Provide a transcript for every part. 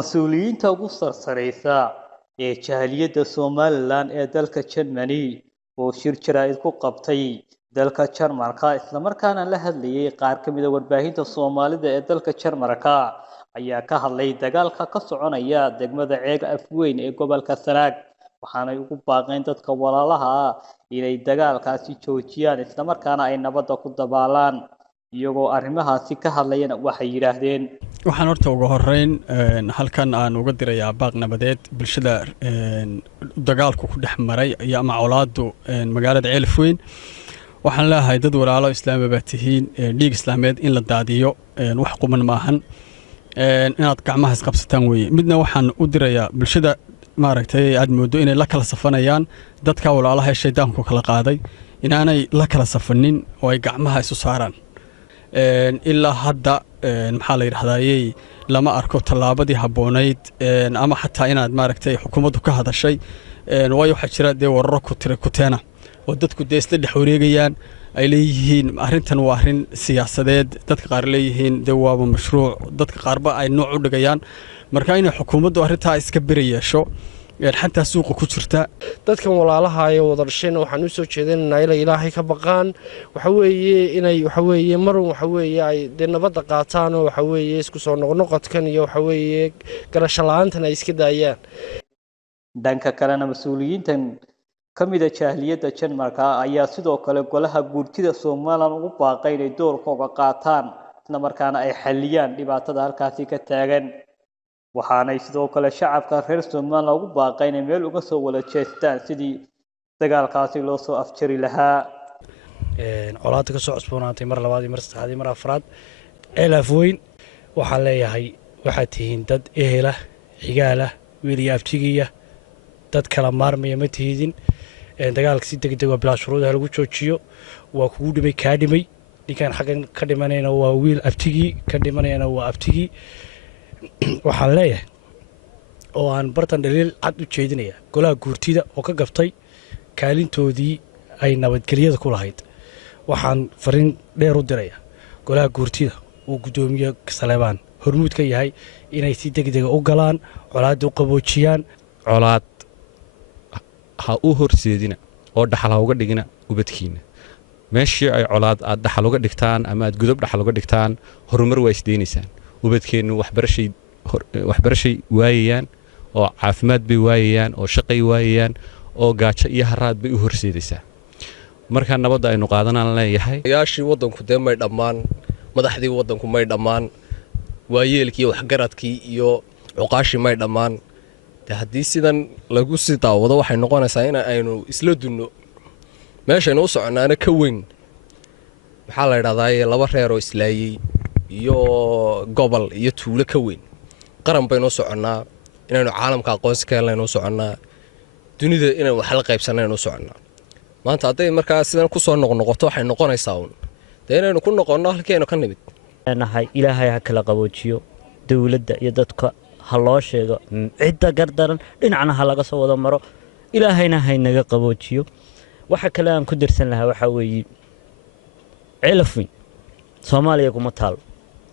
مسؤوليinta ugu sarsareysa ee Jaaliyada Somaliland ee dalka Germany oo shir jaraa'id ku qabtay dalka Jarmalka isla markaana la hadlayay qaar ka mid ah warbaahinta Soomaalida ee dalka Jarmalka ayaa ka hadlay dagaalka ka soconaya degmada Ceega Afweyn ee gobolka Sland waxaana ay ugu baaqeen dadka walaalaha ah inay dagaalkaasi joojiyaan isla markaana ay nabadda ku dabaalaan iyagoo arrimahaasi ka hadlayana waxay yiraahdeen waxaan horta ugu horeyn halkan aan uga dirayaa baaq nabadeed bulshada dagaalku ku dhexmaray iyo ama colaadu magaalada Ceega Afweyn waxaan leeyahay dad walaalo islaamaba tihiin dhiig islaameed in la daadiyo wax quman maahan inaad gacmaha isqabsataan weeye midna waxaan u dirayaa bulshada maaragtay aad moodo inay la kala safanayaan dadka walaalaha shaydaanku kala qaaday inaanay la kala safanin oo ay gacmaha isu saaraan ilaa hadda maxaa la yiraahdaa lama arko tallaabadii haboonayd ama xataa inaad maaragtay xukuumaddu ka hadashay way waxa jira wararo ku tire ku teena oo dadku deesla dhex wareegayaan ay leeyihiin arrintan waa arrin siyaasadeed dadka qaar leeyihiin waa mashruuc dadka qaarba ay nooc u dhigayaan marka inay xukuumaddu arrintaa iska birayeesho xataa suuqa ku jirta dadkan walaalaha ay wada dhasheen waxaan u soo jeedinaynaa inay Ilaahay ka baqaan waxa weeye inay waxa weeye mar waxa weeye ay nabadda qaataan oo waxa weeye isku soo noqnoqodkan iyo waxa weeye garasho la'aantan ay iska daayaan dhanka kalena mas'uuliyiintan kamid ah Jaaliyada Jarmalka ayaa sidoo kale golaha guurtida Soomaaliland ugu baaqay inay doorkooda qaataan isla markaana ay xaliyaan dhibaatada halkaasi ka taagan waxaanay sidoo kale shacabka reer Soomaaliland ugu baaqay inay meel uga soo wada jeestaan sidii dagaalkaasi loo soo afjari lahaa colaadda ka soo cusboonaatay mar labaad iyo mar saddexaad iyo mar afraad Ceega Afweyn waxaa leeyahay waxaad tihiin dad ehela xigaala wiil iyo abtigiya dad kala maarmaya ma tihiin dagaalka si degdeg ah bilaa shuruudaha lagu joojiyo waa kugu dhimay ka dhimay ninkan xaqan ka dhimanayna waa wiil abtigii ka dhimanayna waa abtigii waxaan leeyahay oo aan bartan dhaliil cad u jeedinaya golaha guurtida oo ka gaftay kaalintoodii ay nabadgelyada ku lahayd waxaan fariin dheer u diraya golaha guurtida uu gudoomiye Saleebaan hormuud ka yahay inay si degdeg ah u galaan colaad u qaboojiyaan colaad ha u horseedina oo dhaxal uga dhigina ubadkiina meeshii ay colaad aad dhaxal uga dhigtaan ama aad gudub dhaxal uga dhigtaan horumar way isdeenaysaan ubadkeenu waxbarashay waayayaan oo caafimaad bay waayayaan oo shaqay waayayaan oo gaajo iyo haraad bay u horseedaysaa marka nabadda aynu qaadanaan leeyahay yaashii wadanku may dhammaan madaxdii wadanku may dhammaan waayeelkii waxgaradkii iyo cuqaashii may dhammaan haddii sidan lagu sii daawado waxay noqonaysaa in aynu isla dunno meeshaynu u soconaana ka weyn maxaa la yidhahdaa laba reer oo islaayay iyo gobol iyo tuulo ka weyn qaran baynu soconnaa inaynu caalamka aqoonsi ka helnaynu soconnaa dunida inaynu wax la qaybsanaynu soconnaa maanta hadday markaa sidan ku soo noqnoqoto waxay noqonaysaa inaynu ku noqonno halkeenu ka nimid Ilaahay ha kala qaboojiyo dawladda iyo dadka ha loo sheego cidda gardaran dhinacna ha laga soo wada maro ilaahayna ha inaga qaboojiyo waxa kale aan ku dirsan lahaa waxa weeye Ceega Afweyn Soomaaliya kuma taal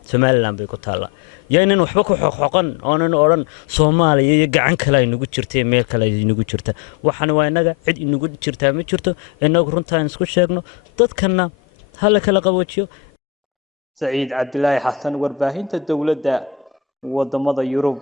Somaliland bay ku taala yaanin waxba ku xoqoqan oonan oran Soomaaliya iyo gacan kale ay nagu jirtay meel kale ay nagu jirta waxaan waa inaga cid inagu jirtaa ma jirto inagu runtaan isku sheegno dadkana hal kala qaboojiyo Saciid Cabdilaahi Xasan warbaahinta dawladda wadamada Yurub